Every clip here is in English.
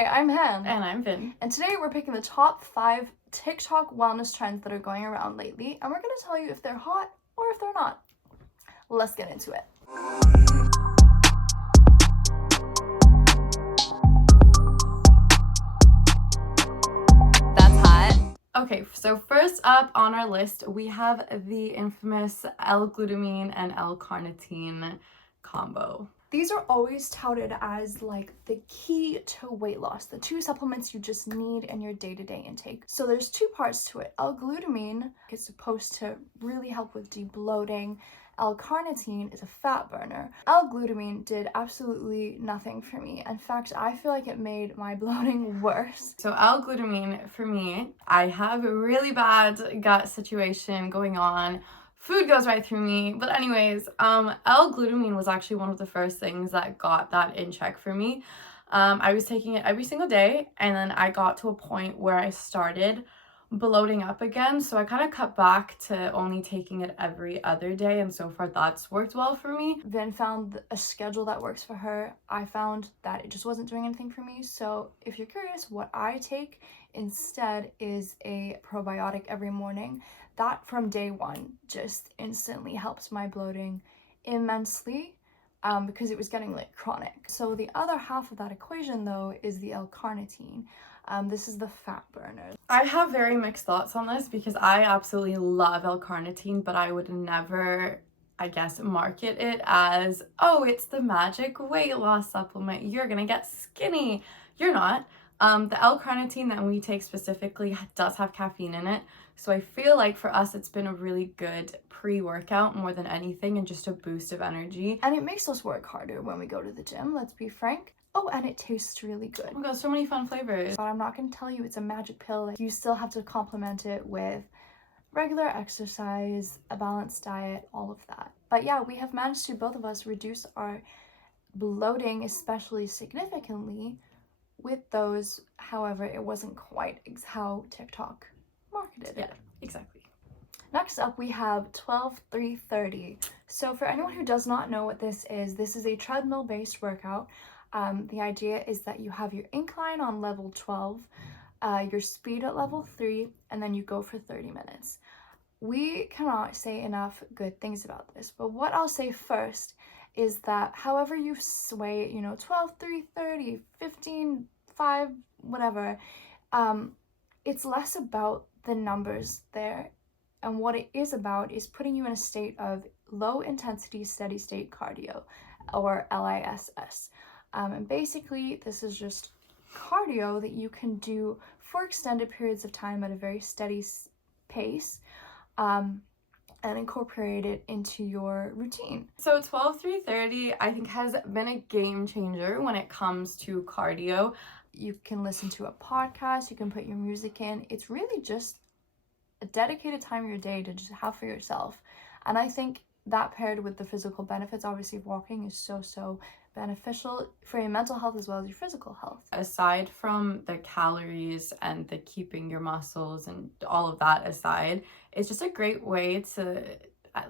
Hi, I'm Han. And I'm Vin. And today we're picking the top 5 TikTok wellness trends that are going around lately, and we're going to tell you if they're hot or if they're not. Let's get into it. That's hot. Okay, so first up on our list, we have the infamous L-glutamine and L-carnitine combo. These are always touted as like the key to weight loss, the 2 supplements you just need in your day-to-day intake. So there's 2 parts to it. L-glutamine is supposed to really help with de-bloating. L-carnitine is a fat burner. L-glutamine did absolutely nothing for me. In fact, I feel like it made my bloating worse. So L-glutamine, for me, I have a really bad gut situation going on. Food goes right through me. But anyways, L-glutamine was actually one of the first things that got that in check for me. I was taking it every single day, and then I got to a point where I started bloating up again, so I kind of cut back to only taking it every other day, and so far that's worked well for me. Vin found a schedule that works for her. I found that it just wasn't doing anything for me. So if you're curious, what I take instead is a probiotic every morning. That from day 1 just instantly helps my bloating immensely. Because it was getting like chronic. So the other half of that equation though is the L-carnitine. This is the fat burner. I have very mixed thoughts on this because I absolutely love L-carnitine, but I would never, I guess, market it as, oh, it's the magic weight loss supplement. You're gonna get skinny. You're not. The L-carnitine that we take specifically does have caffeine in it. So I feel like for us, it's been a really good pre-workout more than anything and just a boost of energy. And it makes us work harder when we go to the gym, let's be frank. Oh, and it tastes really good. Oh my god, so many fun flavors. But I'm not going to tell you it's a magic pill. You still have to complement it with regular exercise, a balanced diet, all of that. But yeah, we have managed to, both of us, reduce our bloating especially significantly with those. However, it wasn't quite how TikTok marketed it. Exactly. Next up, we have 12-3-30. So for anyone who does not know what this is a treadmill-based workout. The idea is that you have your incline on level 12, your speed at level 3, and then you go for 30 minutes. We cannot say enough good things about this, but what I'll say first is that however you sway, 12-3-30, 15-5, whatever, it's less about the numbers there. And what it is about is putting you in a state of low intensity steady state cardio, or LISS. And basically this is just cardio that you can do for extended periods of time at a very steady pace, and incorporate it into your routine. So 12-3-30 I think has been a game changer when it comes to cardio. You can listen to a podcast, you can put your music in. It's really just a dedicated time of your day to just have for yourself. And I think that paired with the physical benefits, obviously walking is so beneficial for your mental health as well as your physical health. Aside from the calories and the keeping your muscles and all of that aside, it's just a great way to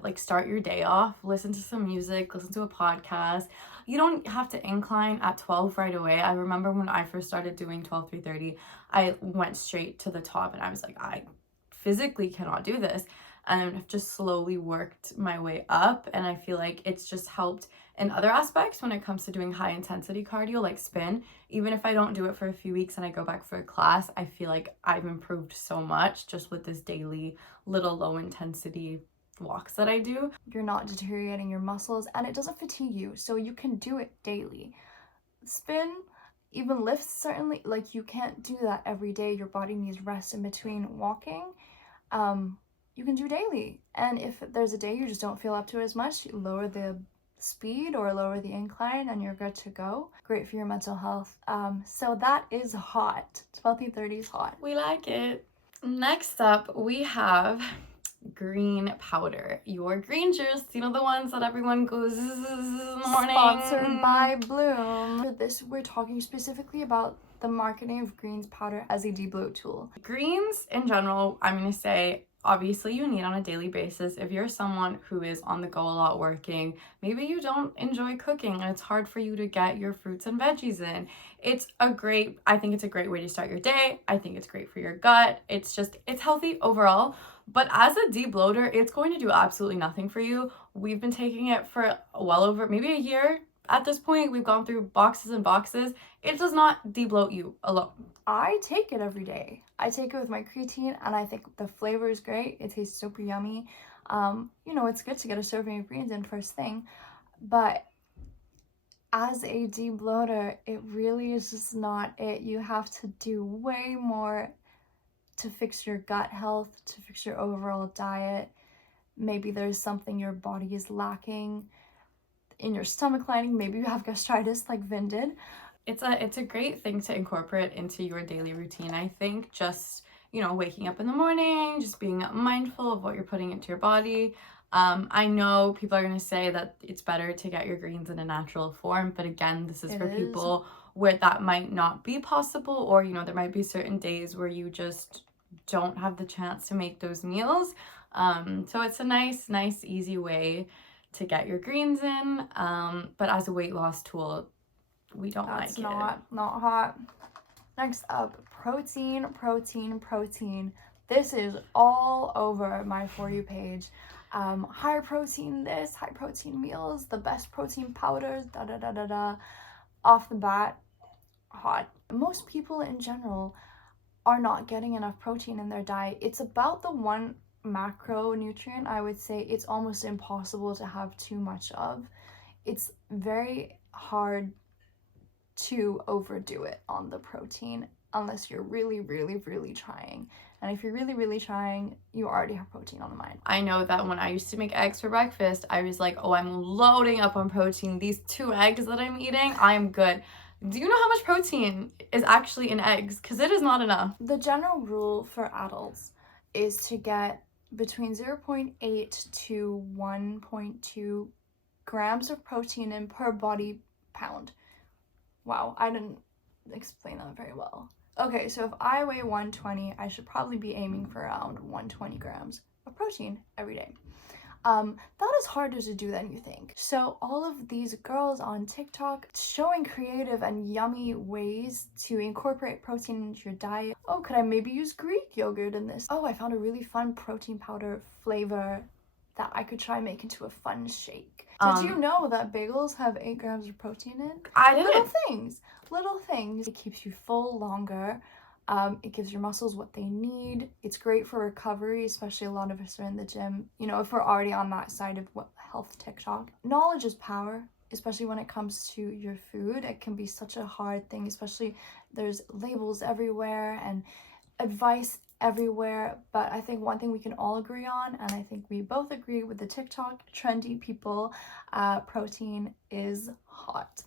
like start your day off, listen to some music, listen to a podcast. You don't have to incline at 12 right away. I remember when I first started doing 12-3-30, I went straight to the top and I was like, I physically cannot do this. And I've just slowly worked my way up, and I feel like it's just helped in other aspects when it comes to doing high intensity cardio like spin. Even if I don't do it for a few weeks and I go back for a class, I feel like I've improved so much just with this daily little low intensity walks that I do. You're not deteriorating your muscles, and it doesn't fatigue you, so you can do it daily. Spin, even lifts, certainly, like you can't do that every day. Your body needs rest in between walking. You can do daily, and if there's a day you just don't feel up to it as much, you lower the speed or lower the incline and you're good to go. Great for your mental health. So that is hot. 12-30 is hot. We like it. Next up, we have green powder. Your green juice, the ones that everyone goes in the morning. Sponsored by Bloom. For this, we're talking specifically about the marketing of greens powder as a debloat tool. Greens in general, I'm gonna say, obviously you need on a daily basis. If you're someone who is on the go a lot working, maybe you don't enjoy cooking and it's hard for you to get your fruits and veggies in. I think it's a great way to start your day. I think it's great for your gut. It's healthy overall. But as a debloater, it's going to do absolutely nothing for you. We've been taking it for well over maybe a year at this point. We've gone through boxes and boxes. It does not debloat you alone. I take it every day. I take it with my creatine, and I think the flavor is great. It tastes super yummy. It's good to get a serving of greens in first thing, but as a debloater, it really is just not it. You have to do way more to fix your gut health, to fix your overall diet. Maybe there's something your body is lacking in your stomach lining. Maybe you have gastritis like Vin did. It's a great thing to incorporate into your daily routine. I think just, waking up in the morning, just being mindful of what you're putting into your body. I know people are going to say that it's better to get your greens in a natural form, but again, this is for people where that might not be possible, or, there might be certain days where you just don't have the chance to make those meals. So it's a nice, easy way to get your greens in. But as a weight loss tool, we don't like it. That's not hot. Next up, protein. This is all over my For You page. High protein this, high protein meals, the best protein powders, Off the bat, hot. Most people in general are not getting enough protein in their diet. It's about the one macronutrient I would say it's almost impossible to have too much of. It's very hard to overdo it on the protein unless you're really, really, really trying. And if you're really, really trying, you already have protein on the mind. I know that when I used to make eggs for breakfast, I was like, oh, I'm loading up on protein. These 2 eggs that I'm eating, I'm good. Do you know how much protein is actually in eggs? Because it is not enough. The general rule for adults is to get between 0.8 to 1.2 grams of protein in per body pound. Wow, I didn't explain that very well. Okay, so if I weigh 120, I should probably be aiming for around 120 grams of protein every day. That is harder to do than you think. So all of these girls on TikTok showing creative and yummy ways to incorporate protein into your diet. Oh, could I maybe use Greek yogurt in this? Oh, I found a really fun protein powder flavor that I could try make into a fun shake. Did you know that bagels have 8 grams of protein in? I didn't. Little things. It keeps you full longer. It gives your muscles what they need. It's great for recovery, especially a lot of us are in the gym. If we're already on that side of health TikTok. Knowledge is power, especially when it comes to your food. It can be such a hard thing, especially there's labels everywhere and advice everywhere. But I think one thing we can all agree on, and I think we both agree with the TikTok trendy people, protein is hot.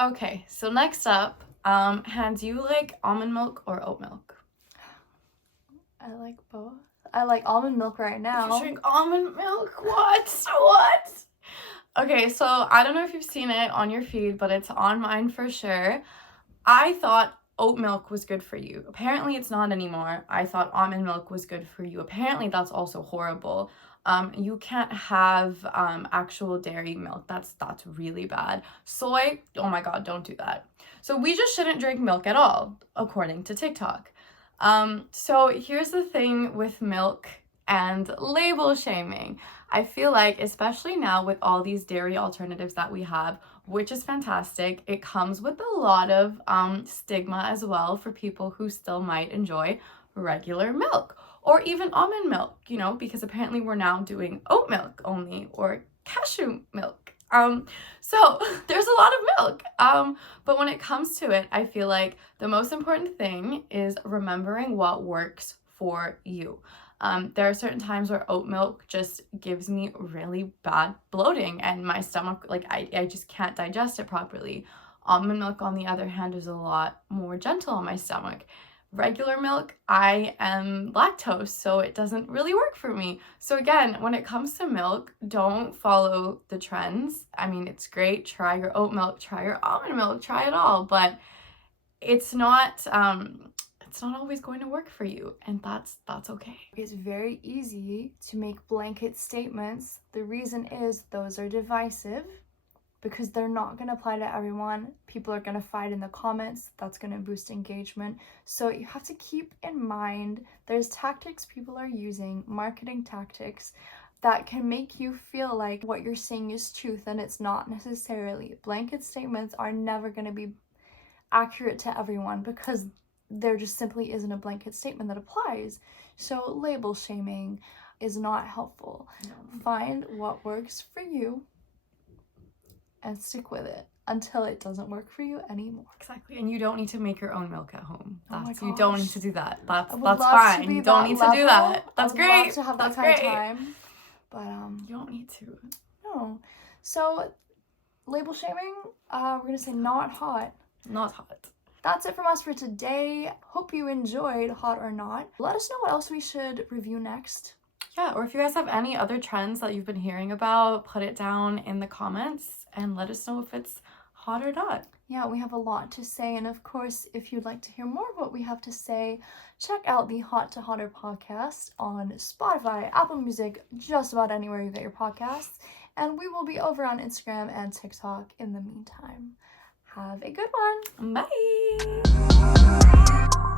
Okay, so next up, Han, do you like almond milk or oat milk? I like both. I like almond milk right now. You drink almond milk? What? Okay, so I don't know if you've seen it on your feed, but it's on mine for sure. I thought oat milk was good for you. Apparently it's not anymore. I thought almond milk was good for you. Apparently that's also horrible. You can't have actual dairy milk. That's really bad. Soy, oh my god, don't do that. So we just shouldn't drink milk at all, according to TikTok. So here's the thing with milk and label shaming. I feel like, especially now with all these dairy alternatives that we have, which is fantastic, it comes with a lot of stigma as well for people who still might enjoy regular milk or even almond milk, because apparently we're now doing oat milk only or cashew milk. So there's a lot of milk. But when it comes to it, I feel like the most important thing is remembering what works for you. There are certain times where oat milk just gives me really bad bloating and my stomach, I just can't digest it properly. Almond milk, on the other hand, is a lot more gentle on my stomach. Regular milk, I am lactose, so it doesn't really work for me. So again, when it comes to milk, don't follow the trends. I mean, it's great. Try your oat milk, try your almond milk, try it all, but it's not it's not always going to work for you, and that's okay. It's very easy to make blanket statements. The reason is those are divisive because they're not going to apply to everyone. People are going to fight in the comments. That's going to boost engagement. So you have to keep in mind there's tactics people are using, marketing tactics, that can make you feel like what you're saying is truth, and it's not necessarily. Blanket statements are never going to be accurate to everyone because there just simply isn't a blanket statement that applies. So label shaming is not helpful. No. Find what works for you and stick with it until it doesn't work for you anymore. Exactly. And you don't need to make your own milk at home. Oh my You don't gosh. need to do that. I That's would love to fine. be You don't that need to do level. that. That's I would great. love to have That's that kind great. of time. But You don't need to. no. So label shaming, we're gonna say not hot. Not hot. That's it from us for today. Hope you enjoyed Hot or Not. Let us know what else we should review next. Yeah, or if you guys have any other trends that you've been hearing about, put it down in the comments and let us know if it's hot or not. Yeah, we have a lot to say, and of course, if you'd like to hear more of what we have to say, check out the Hot to Hotter podcast on Spotify, Apple Music, just about anywhere you get your podcasts, and we will be over on Instagram and TikTok in the meantime. Have a good one! Bye!